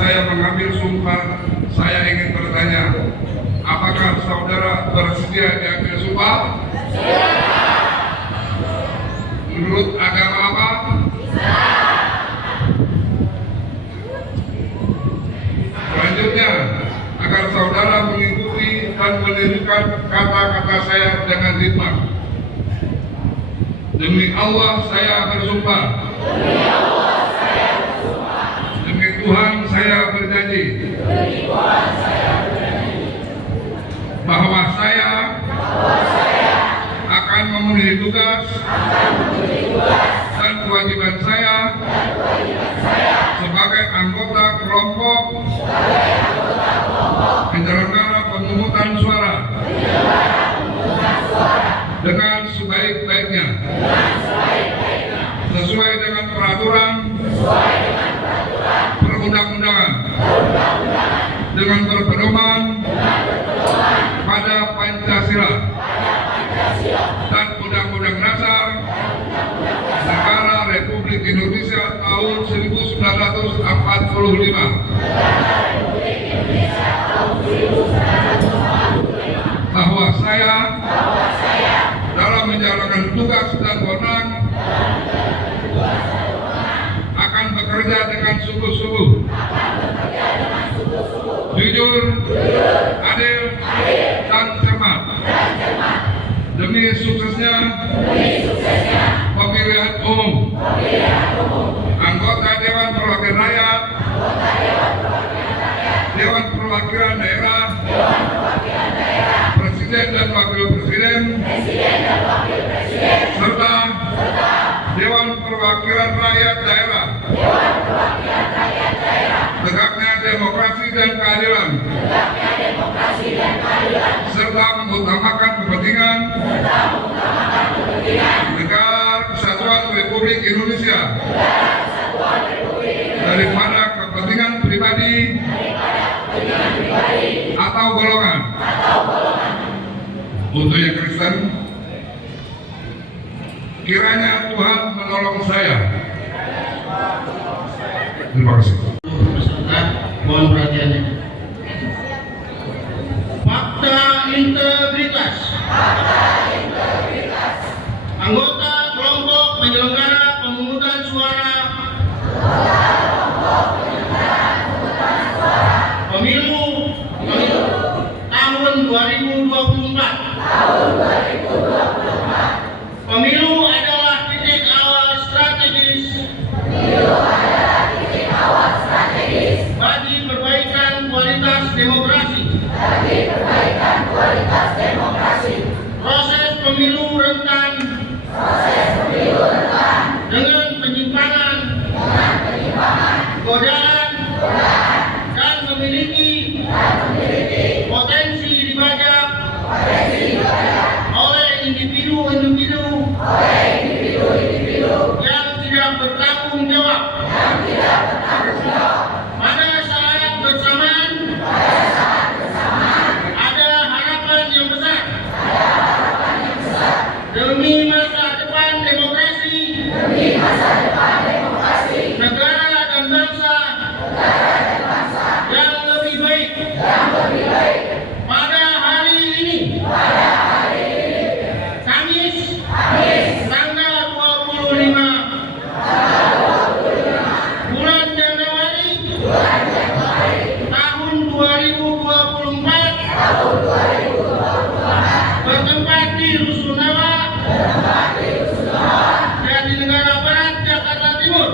saya mengambil sumpah, saya ingin bertanya, apakah saudara bersedia diambil sumpah? Menurut agama apa? Selanjutnya, agar saudara mengikuti dan menirukan kata-kata saya dengan hikmat. Demi Allah saya bersumpah. Demi Tuhan saya berjanji. Bahwa saya akan memenuhi tugas dan kewajiban saya sebagai anggota kelompok penyelenggara pemungutan suara dengan sebaik-baiknya sesuai dengan peraturan perundang-undangan dengan berpedoman pada Pancasila dan Undang-Undang Dasar Negara Republik Indonesia tahun 1945. Bahwa saya dalam menjalankan tugas dan wewenang akan bekerja dengan sungguh-sungguh, jujur, adil, dan cermat demi suksesnya pemilihan umum anggota Dewan Perwakilan Rakyat, Dewan Perwakilan Daerah, Presiden dan Wakil Presiden, serta Dewan Perwakilan Rakyat Daerah. Tegaknya demokrasi dan keadilan, serta mengutamakan kepentingan negara Kesatuan Republik Indonesia daripada kepentingan pribadi atau golongan. Untuk yang Kristen, kiranya Tuhan menolong saya. Terima kasih. Mohon perhatiannya. Fakta integritas. Anggota kelompok penyelenggara pemungutan suara pemilu tahun 2024. Pemilu adalah titik awal strategis bagi perbaikan kualitas demokrasi. Proses pemilu rentan dengan penyimpangan, godaan, dan memiliki potensi dibajak oleh individu-individu yang tidak bertanggung jawab. Pada saat bersamaan, ada harapan yang besar demi masa depan demokrasi, negara dan bangsa yang lebih baik. Pada hari ini, Kamis, tanggal 25 bulan Januari tahun 2024, bertempat di Rusunawa, Jatinegara Barat, Jakarta Timur.